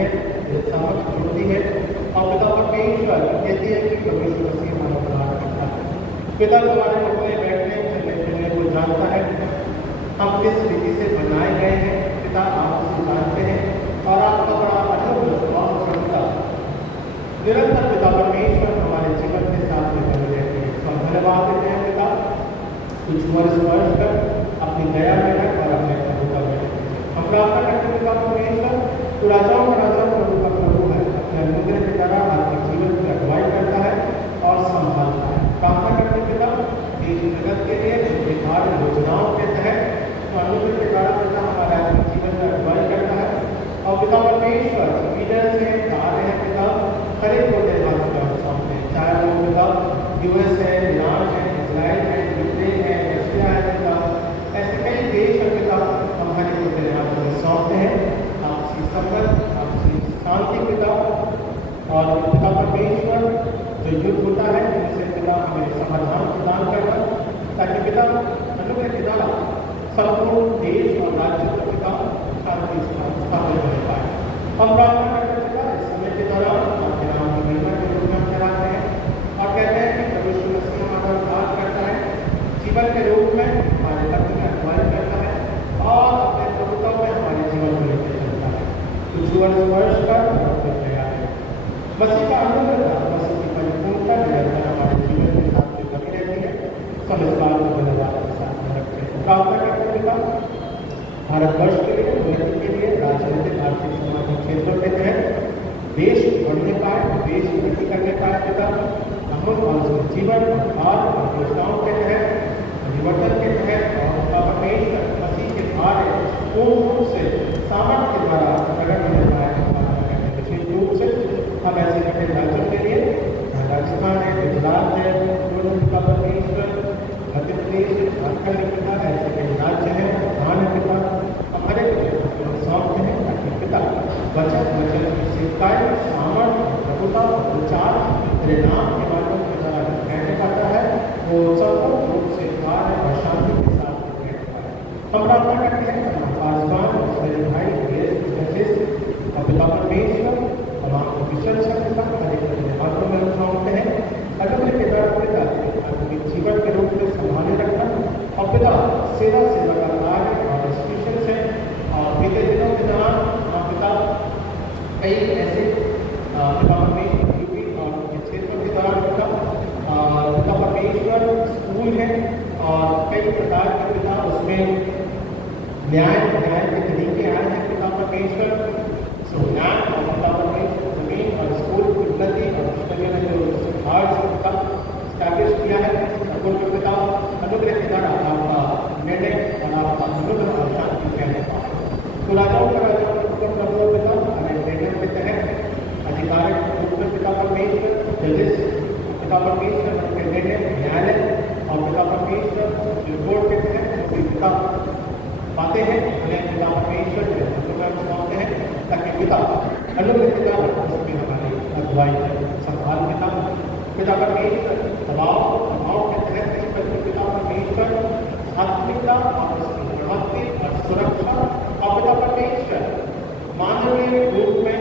है, जो सामर्थ्य होती है, और पिता परमेश्वर कहते हैं कि प्रभु यीशु मसीह हमारा उद्धार करता है। पिता हमारे उठने बैठने चलने फिरने को जानता है, हम किस रीति से बनाए गए हैं पिता आप उसे जानते हैं, और आपका बड़ा अनुग्रह और क्षमता निरंतर पिता परमेश्वर हमारे जीवन के साथ में बने रहते हैं। हम धन्यवाद देते हैं पिता, कुछ वर्ष स्पर्श कर अपनी दया में रख और अपने प्रभु का में हम प्रार्थना करते हैं पिता परमेश्वर, तो राजाओं का राजा प्रभु का प्रभु है, अपने अनुग्रह की तरह आपके जीवन की अगुवाई करता है और संभालता है। प्रार्थना करते पिता देश जगत के लिए उनके कार्य योजनाओं के तहत तो अनुग्रह के द्वारा पिता हमारा जीवन में अगुवाई करता है, और पिता परमेश्वर लीडर्स हैं, कार्य है पिता, हर एक को तेरे हाथ में सौंपते हैं, चाहे वो पिता यूएस है, ईरान है, इजराइल है, यूक्रेन है, रशिया है पिता, ऐसे कई देश है पिता, हम हर एक को तेरे हाथ में सौंपते हैं। आपसी संबंध, आपसी शांति पिता, और पिता परमेश्वर जो युद्ध होता है उनसे पिता हमें समाधान प्रदान करना, ताकि पिता अनुग्रह के द्वारा संपूर्ण देश और राज्य को पिता शांति स्थापित हो पाए। हम प्रार्थना करते पिता इस समय के दौरान आपके नाम की महिमा के रूप में हम चलाते हैं और कहते हैं कि प्रभु यीशु मसीह हमारा उद्धार करता है, जीवन के रूप में हमारे लक्ष्य में अगुवाई करता है और अपने प्रभुत्व में हमारे जीवन को लेकर चलता है। कुछ वर्ष स्पर्श कर तैयार है मसीह का अनुग्रह, मसीह की परिपूर्णता निरंतर हमारे जीवन के साथ में बनी रहती है। सब इस बात को धन्यवाद के साथ में रखते हैं। प्रार्थना करते पिता भारतवर्ष के लिए, उन्नति के लिए, राजनीतिक आर्थिक सामाजिक क्षेत्रों के तहत देश बढ़ने पाए, देश उन्नति करने पाए पिता, अमूल और उसके जीवन और योजनाओं के तहत परिवर्तन के तहत और परमेश्वर मसीह के कार्य पूर्ण रूप से सामर्थ्य के द्वारा प्रकट होने पाए। विशेष रूप से हम ऐसे कठिन राज्यों के लिए, राजस्थान है, गुजरात है, पिता परमेश्वर, मध्य प्रदेश, झारखंड पिता, ऐसे कई राज्य हैं, स्थान है पिता, हमारे सौंपते हैं ताकि पिता वचन की शिकायत, सामर्थ्य, प्रभुता, प्रचार तेरे नाम के माध्यम के द्वारा कहने पाता है, वो संपूर्ण रूप से कार्य और शांति के साथ कहने पाता है। हम प्रार्थना करते हैं पासवान मेरे भाई और पिता परमेश्वर हम आपको विशेष पिता हर एक हाथों में सौंपते हैं, अनुग्रह के द्वारा पिता आपके जीवन के रूप में संभाले रखना, और पिता सेवा का कार्य और इंस्टीट्यूशन से और बीते दिनों के दौरान हम पिता कई ऐसे पिता परमेश्वर ड्यूटी और क्षेत्रों के दौरान पिता परमेश्वर स्कूल है और कई प्रकार के पिता उसमें न्याय के तरीके आए हैं पिता परमेश्वर, न्याय और पिता परमेश्वर जमीन और स्कूल की उन्नति और मिशनरी ने जो सुधार से पिता स्टैब्लिश किया है, उनको पिता अनुग्रह के द्वारा आपका निर्णय और आपका अनुग्रह और शांति कहने पाए। तो राजाओं का राजा प्रभु पिता हमें निर्णय के तहत आधिकारिक रूप में पिता परमेश्वर जजेस, पिता परमेश्वर उनके निर्णय न्यायालय और पिता परमेश्वर सुप्रीम कोर्ट के तहत जो भी पिता पाते हैं उन्हें पिता परमेश्वर सौंपते हैं, ताकि पिता अनुग्रह के द्वारा उसमें हमारी अगुवाई संभाल पिता परमेश्वर दबाव के तहत पिता परमेश्वर आत्मिकता और उसकी बढ़ोतरी और सुरक्षा, और पिता परमेश्वर मानवीय रूप में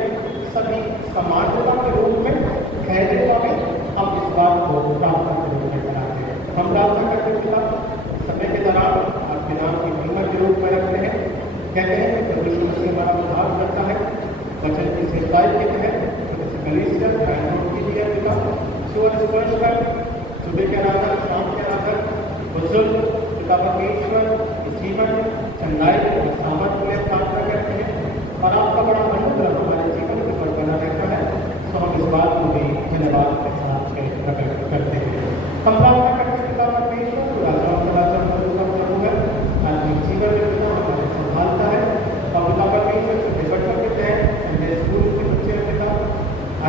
सभी समानता के रूप में ठहरे वाले हम इस बात को प्रार्थना के रूप में कराते हैं। हम प्रार्थना करते पिता समय के दौरान आपके नाम की महिमा के रूप में रखते हैं, कहते हैं कि प्रभु यीशु मसीह हमारा उद्धार करता है, वचन की सेवकाई के तहत कलीसिया की दिया पिता सूर्य स्पर्श कर सुबह के आराधन, शाम के आराधन, बुजुर्ग पिता परमेश्वर जीवन चंगाई और सामर्थ्य में प्रार्थना करते हैं, और आपका बड़ा अनुग्रह हमारे जीवन के ऊपर बना रहता है। तो हम इस बात को भी धन्यवाद के साथ प्रकट करते हैं। हम प्रार्थना करते हैं पिता परमेश्वर राजाओं का राजा प्रभु है, आत्मिक जीवन में पिता हमारे संभालता है, और पिता परमेश्वर छोटे बच्चों के तहत संडे स्कूल के बच्चे पिता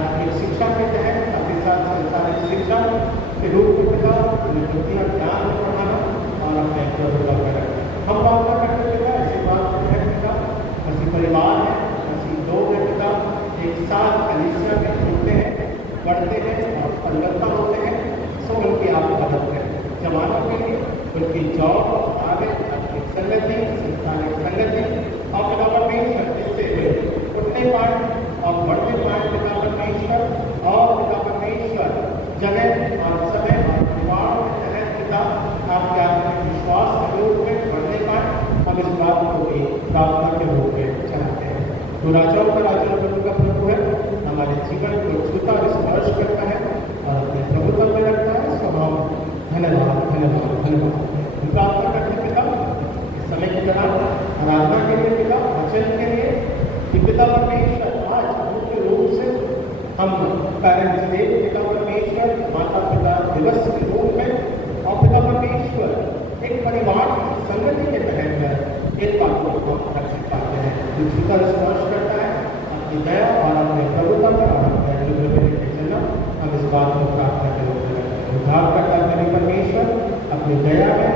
आत्मिक शिक्षा के तहत साथ ही साथ संसारिक शिक्षा के रूप में पिता बुद्धियाँ ज्ञान में पढ़ाना और अपने प्रभुता करें। हम प्रार्थना करते पिता ऐसी बात है पिता ऐसी परिवार है, ऐसी लोग हैं पिता एक साथ कलीसिया में जुड़ते हैं, बढ़ते हैं और परिवर्तन होते हैं, सो उनकी आप मदद करें। जवानों के लिए उनकी जॉब आगे आर्थिक संगति, संसारिक संगति और पिता परमेश्वर इससे उठने पाए प्रार्थना के रूप में चाहते हैं। जो राजाओं का राजा प्रभु का प्रभु है, हमारे जीवन को छूता स्पर्श करता है और अपने प्रभुत्व में रखता है। सो हम धन्यवाद धन्यवाद धन्यवाद हम प्रार्थना करते हैं पिता इस समय की तरह आराधना के लिए, पिता वचन के लिए कि पिता परमेश्वर आज मुख्य रूप से हम पेरेंट्स डे, पिता परमेश्वर माता पिता दिवस के रूप में और पिता परमेश्वर एक परिवार की संगति के तहत एक बात को हम रख पाते हैं जो छूता स्पर्श करता है अपनी दया और अपने प्रभुता पर और अपने अनुग्रह के जन्म हम इस बात को प्रार्थना के रूप में रखते हैं। उद्धार करता है परमेश्वर अपनी दया में